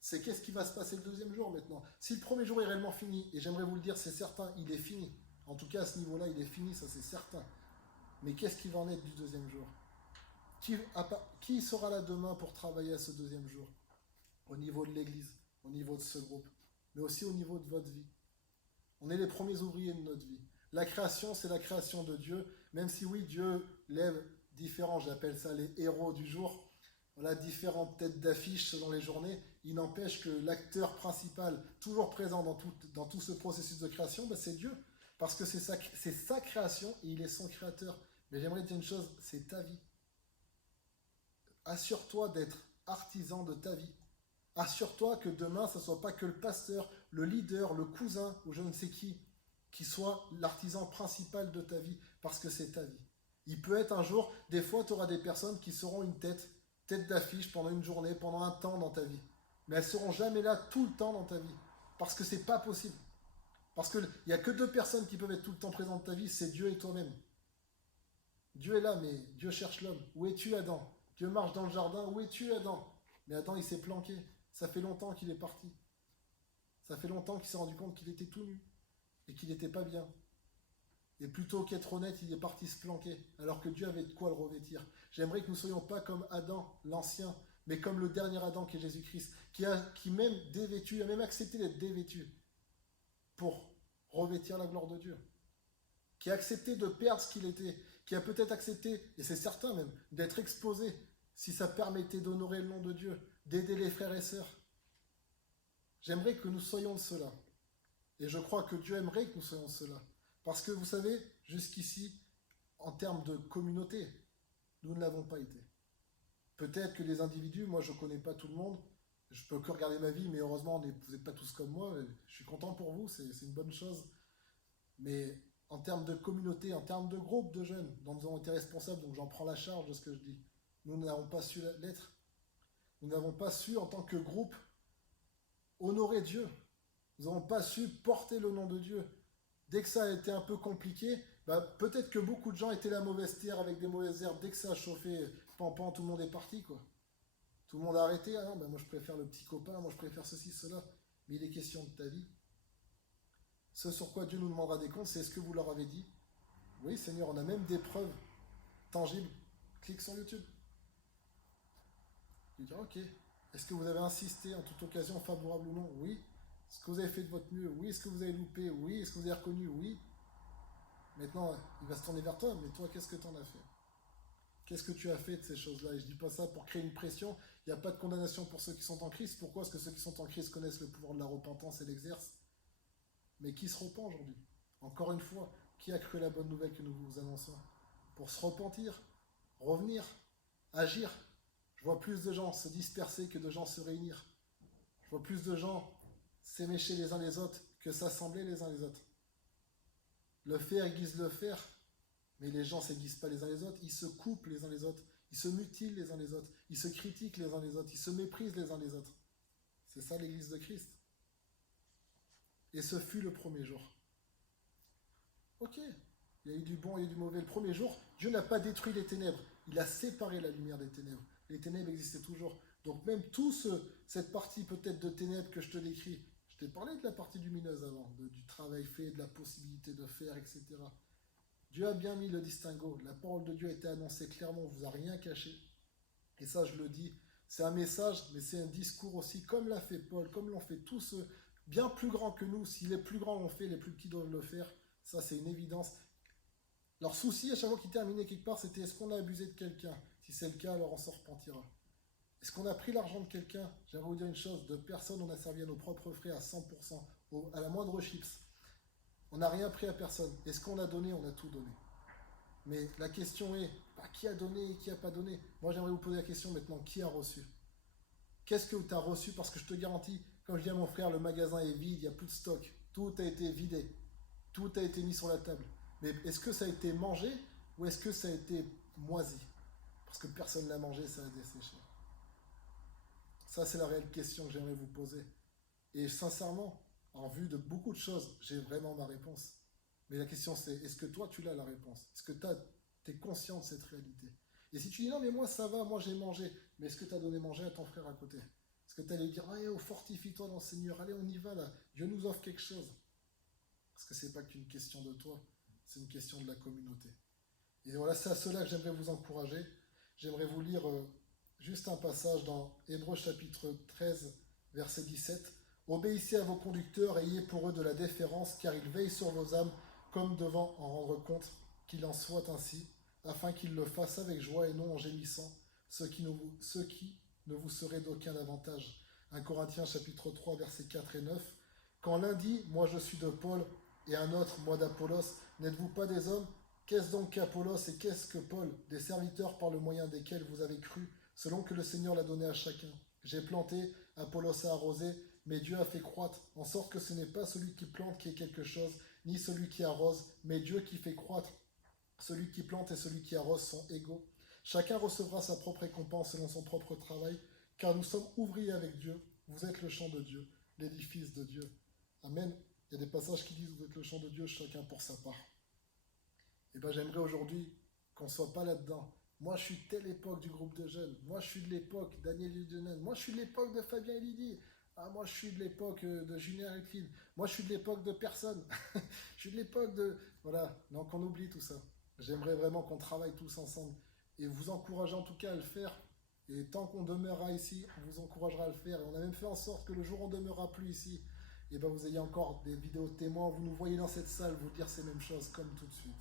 C'est qu'est-ce qui va se passer le deuxième jour maintenant. Si le premier jour est réellement fini, et j'aimerais vous le dire, c'est certain, il est fini. En tout cas, à ce niveau-là, il est fini, ça c'est certain. Mais qu'est-ce qui va en être du deuxième jour? Qui sera là demain pour travailler à ce deuxième jour? Au niveau de l'Église, au niveau de ce groupe, mais aussi au niveau de votre vie. On est les premiers ouvriers de notre vie. La création, c'est la création de Dieu, même si oui, Dieu lève différents, j'appelle ça les héros du jour, voilà, différentes têtes d'affiche selon les journées, il n'empêche que l'acteur principal, toujours présent dans tout ce processus de création, ben c'est Dieu, parce que c'est sa création et il est son créateur. Mais j'aimerais dire une chose, c'est ta vie. Assure-toi d'être artisan de ta vie. Assure-toi que demain, ce ne soit pas que le pasteur, le leader, le cousin ou je ne sais qui soit l'artisan principal de ta vie, parce que c'est ta vie. Il peut être un jour, des fois, tu auras des personnes qui seront une tête d'affiche pendant une journée, pendant un temps dans ta vie. Mais elles ne seront jamais là tout le temps dans ta vie, parce que c'est pas possible. Parce qu'il n'y a que deux personnes qui peuvent être tout le temps présentes dans ta vie, c'est Dieu et toi-même. Dieu est là, mais Dieu cherche l'homme. Où es-tu, Adam? Dieu marche dans le jardin, où es-tu, Adam? Mais Adam, il s'est planqué. Ça fait longtemps qu'il est parti. Ça fait longtemps qu'il s'est rendu compte qu'il était tout nu et qu'il n'était pas bien. Et plutôt qu'être honnête, il est parti se planquer, alors que Dieu avait de quoi le revêtir. J'aimerais que nous ne soyons pas comme Adam, l'ancien, mais comme le dernier Adam qui est Jésus-Christ, qui même dévêtu, a même accepté d'être dévêtu pour revêtir la gloire de Dieu. Qui a accepté de perdre ce qu'il était, qui a peut-être accepté, et c'est certain même, d'être exposé, si ça permettait d'honorer le nom de Dieu, d'aider les frères et sœurs. J'aimerais que nous soyons de cela. Et je crois que Dieu aimerait que nous soyons de cela. Parce que vous savez, jusqu'ici, en termes de communauté, nous ne l'avons pas été. Peut-être que les individus, moi je ne connais pas tout le monde, je peux que regarder ma vie, mais heureusement vous n'êtes pas tous comme moi, je suis content pour vous, c'est une bonne chose. Mais en termes de communauté, en termes de groupe de jeunes dont nous avons été responsables, donc j'en prends la charge de ce que je dis, nous n'avons pas su l'être. Nous n'avons pas su, en tant que groupe, honorer Dieu. Nous n'avons pas su porter le nom de Dieu. Dès que ça a été un peu compliqué, peut-être que beaucoup de gens étaient la mauvaise terre avec des mauvaises herbes. Dès que ça a chauffé, pan, tout le monde est parti, quoi. Tout le monde a arrêté. Ah non, moi je préfère le petit copain, moi je préfère ceci, cela. Mais il est question de ta vie. Ce sur quoi Dieu nous demandera des comptes, c'est ce que vous leur avez dit. Oui, Seigneur, on a même des preuves tangibles. Clique sur YouTube. Il dit, ok. Est-ce que vous avez insisté en toute occasion, favorable ou non? Oui. Est-ce que vous avez fait de votre mieux? Oui. Est-ce que vous avez loupé? Oui. Est-ce que vous avez reconnu? Oui. Maintenant, il va se tourner vers toi, mais toi, qu'est-ce que tu en as fait? Qu'est-ce que tu as fait de ces choses-là? Et je ne dis pas ça pour créer une pression. Il n'y a pas de condamnation pour ceux qui sont en Christ. Pourquoi? Parce que ceux qui sont en Christ connaissent le pouvoir de la repentance et l'exercent. Mais qui se repent aujourd'hui? Encore une fois, qui a cru la bonne nouvelle que nous vous annonçons? Pour se repentir, revenir, agir. Je vois plus de gens se disperser que de gens se réunir. Je vois plus de gens s'émécher les uns les autres que s'assembler les uns les autres. Le faire aiguise le faire, mais les gens ne s'aiguisent pas les uns les autres, ils se coupent les uns les autres, ils se mutilent les uns les autres, ils se critiquent les uns les autres, ils se méprisent les uns les autres. C'est ça l'Église de Christ. Et ce fut le premier jour. Ok, il y a eu du bon, il y a eu du mauvais. Le premier jour, Dieu n'a pas détruit les ténèbres, il a séparé la lumière des ténèbres. Les ténèbres existaient toujours. Donc même cette partie peut-être de ténèbres que je te décris, je t'ai parlé de la partie lumineuse avant, du travail fait, de la possibilité de faire, etc. Dieu a bien mis le distinguo. La parole de Dieu a été annoncée clairement, on ne vous a rien caché. Et ça, je le dis, c'est un message, mais c'est un discours aussi, comme l'a fait Paul, comme l'ont fait tous ceux bien plus grands que nous. Si les plus grands l'ont fait, les plus petits doivent le faire. Ça, c'est une évidence. Leur souci, à chaque fois qu'ils terminaient quelque part, c'était est-ce qu'on a abusé de quelqu'un? Si c'est le cas, alors on s'en repentira. Est-ce qu'on a pris l'argent de quelqu'un? J'aimerais vous dire une chose, de personne on a servi à nos propres frais à 100%, à la moindre chips. On n'a rien pris à personne. Est-ce qu'on a donné? On a tout donné. Mais la question est, qui a donné et qui n'a pas donné? Moi, j'aimerais vous poser la question maintenant, qui a reçu? Qu'est-ce que tu as reçu? Parce que je te garantis, comme je dis à mon frère, le magasin est vide, il n'y a plus de stock. Tout a été vidé. Tout a été mis sur la table. Mais est-ce que ça a été mangé ou est-ce que ça a été moisi? Parce que personne ne l'a mangé, ça a desséché. Ça, c'est la réelle question que j'aimerais vous poser. Et sincèrement, en vue de beaucoup de choses, j'ai vraiment ma réponse. Mais la question c'est, est-ce que toi tu l'as la réponse? Est-ce que tu es conscient de cette réalité? Et si tu dis non mais moi ça va, moi j'ai mangé, mais est-ce que tu as donné manger à ton frère à côté? Est-ce que tu allais dire, allez, oh, fortifie-toi dans le Seigneur, allez on y va là, Dieu nous offre quelque chose? Parce que c'est pas qu'une question de toi, c'est une question de la communauté. Et voilà, c'est à cela que j'aimerais vous encourager. J'aimerais vous lire juste un passage dans Hébreux chapitre 13, verset 17. Obéissez à vos conducteurs, ayez pour eux de la déférence, car ils veillent sur vos âmes comme devant en rendre compte, qu'il en soit ainsi, afin qu'ils le fassent avec joie et non en gémissant, ce qui ne vous serait d'aucun avantage. 1 Corinthiens chapitre 3, versets 4 et 9. Quand l'un dit, moi je suis de Paul, et un autre, moi d'Apollos, n'êtes-vous pas des hommes? Qu'est-ce donc qu'Apollos et qu'est-ce que Paul? Des serviteurs par le moyen desquels vous avez cru, selon que le Seigneur l'a donné à chacun. J'ai planté, Apollos a arrosé, mais Dieu a fait croître, en sorte que ce n'est pas celui qui plante qui est quelque chose, ni celui qui arrose, mais Dieu qui fait croître. Celui qui plante et celui qui arrose sont égaux. Chacun recevra sa propre récompense selon son propre travail, car nous sommes ouvriers avec Dieu. Vous êtes le champ de Dieu, l'édifice de Dieu. Amen. Il y a des passages qui disent vous êtes le champ de Dieu, chacun pour sa part. Et bien j'aimerais aujourd'hui qu'on ne soit pas là-dedans. Moi je suis de telle époque du groupe de jeunes. Moi je suis de l'époque Daniel Ludenen. Moi je suis de l'époque de Fabien et Lydie. Ah, moi je suis de l'époque de Julien Reclin. Moi je suis de l'époque de personne. Je suis de l'époque de... Voilà, donc on oublie tout ça. J'aimerais vraiment qu'on travaille tous ensemble. Et vous encourager en tout cas à le faire. Et tant qu'on demeurera ici, on vous encouragera à le faire. Et on a même fait en sorte que le jour où on ne demeurera plus ici, et ben vous ayez encore des vidéos de témoins, vous nous voyez dans cette salle vous dire ces mêmes choses comme tout de suite.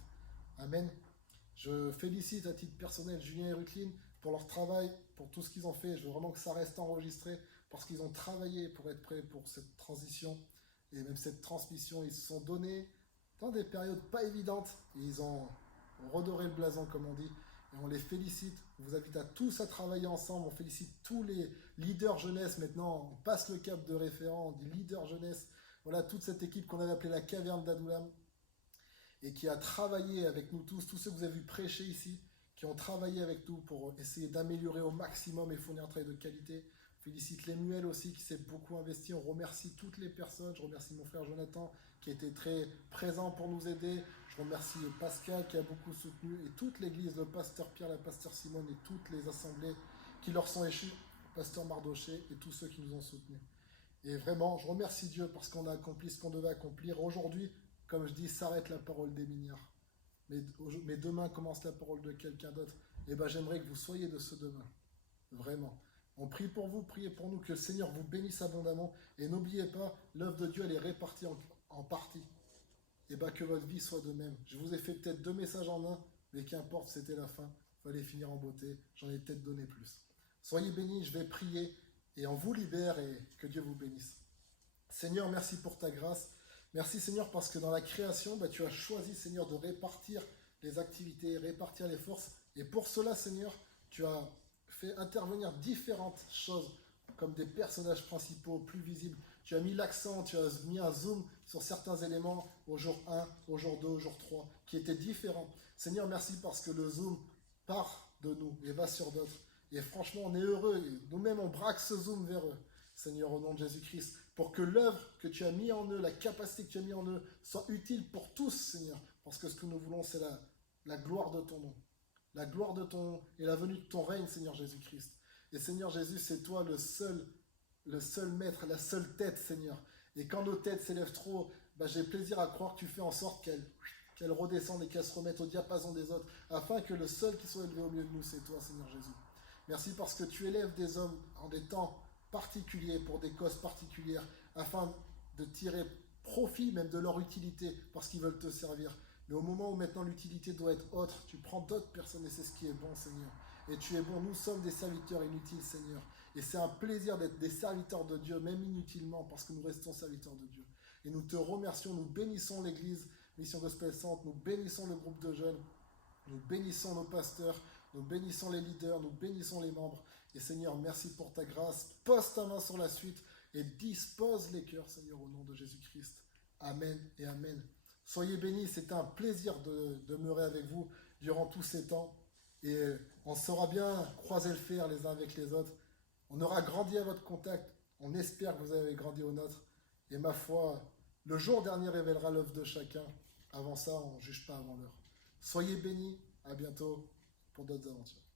Amen. Je félicite à titre personnel Julien et Rutlin pour leur travail, pour tout ce qu'ils ont fait. Je veux vraiment que ça reste enregistré parce qu'ils ont travaillé pour être prêts pour cette transition et même cette transmission. Ils se sont donnés dans des périodes pas évidentes et ils ont redoré le blason comme on dit. Et on les félicite. On vous invite à tous à travailler ensemble. On félicite tous les leaders jeunesse maintenant. On passe le cap de référent, on dit leader jeunesse. Voilà toute cette équipe qu'on avait appelée la caverne d'Adoulam et qui a travaillé avec nous tous ceux que vous avez vu prêcher ici, qui ont travaillé avec nous pour essayer d'améliorer au maximum et fournir un travail de qualité. On félicite Lemuel aussi qui s'est beaucoup investi. On remercie toutes les personnes. Je remercie mon frère Jonathan qui a été très présent pour nous aider. Je remercie Pascal qui a beaucoup soutenu et toute l'église, le pasteur Pierre, la pasteur Simone et toutes les assemblées qui leur sont échues, le pasteur Mardoché et tous ceux qui nous ont soutenus. Et vraiment, je remercie Dieu parce qu'on a accompli ce qu'on devait accomplir. Aujourd'hui, comme je dis, s'arrête la parole des mignards. Mais demain commence la parole de quelqu'un d'autre. Et bien j'aimerais que vous soyez de ce demain. Vraiment. On prie pour vous, priez pour nous, que le Seigneur vous bénisse abondamment. Et n'oubliez pas, l'œuvre de Dieu, elle est répartie en parties. Et bien que votre vie soit de même. Je vous ai fait peut-être 2 messages en un, mais qu'importe, c'était la fin. Il fallait finir en beauté. J'en ai peut-être donné plus. Soyez bénis, je vais prier et on vous libère et que Dieu vous bénisse. Seigneur, merci pour ta grâce. Merci Seigneur parce que dans la création, tu as choisi Seigneur de répartir les activités, répartir les forces. Et pour cela Seigneur, tu as fait intervenir différentes choses comme des personnages principaux plus visibles. Tu as mis l'accent, tu as mis un zoom sur certains éléments au jour 1, au jour 2, au jour 3, qui étaient différents. Seigneur, merci parce que le zoom part de nous et va sur d'autres. Et franchement, on est heureux. Nous-mêmes, on braque ce zoom vers eux. Seigneur, au nom de Jésus-Christ, pour que l'œuvre que tu as mis en eux, la capacité que tu as mis en eux, soit utile pour tous, Seigneur. Parce que ce que nous voulons, c'est la gloire de ton nom. La gloire de ton nom et la venue de ton règne, Seigneur Jésus-Christ. Et Seigneur Jésus, c'est toi le seul maître, la seule tête, Seigneur. Et quand nos têtes s'élèvent trop, j'ai plaisir à croire que tu fais en sorte qu'elles qu'elles redescendent et qu'elles se remettent au diapason des autres, afin que le seul qui soit élevé au milieu de nous, c'est toi, Seigneur Jésus. Merci parce que tu élèves des hommes en des temps particuliers, pour des causes particulières, afin de tirer profit même de leur utilité, parce qu'ils veulent te servir. Mais au moment où maintenant l'utilité doit être autre, tu prends d'autres personnes et c'est ce qui est bon, Seigneur. Et tu es bon, nous sommes des serviteurs inutiles, Seigneur. Et c'est un plaisir d'être des serviteurs de Dieu, même inutilement, parce que nous restons serviteurs de Dieu. Et nous te remercions, nous bénissons l'Église, Mission Gospel Centre, nous bénissons le groupe de jeunes, nous bénissons nos pasteurs, nous bénissons les leaders, nous bénissons les membres. Et Seigneur, merci pour ta grâce. Pose ta main sur la suite et dispose les cœurs, Seigneur, au nom de Jésus-Christ. Amen et amen. Soyez bénis, c'est un plaisir de demeurer avec vous durant tous ces temps. Et on saura bien croiser le fer les uns avec les autres. On aura grandi à votre contact. On espère que vous avez grandi au nôtre. Et ma foi, le jour dernier révélera l'œuvre de chacun. Avant ça, on ne juge pas avant l'heure. Soyez bénis. À bientôt pour d'autres aventures.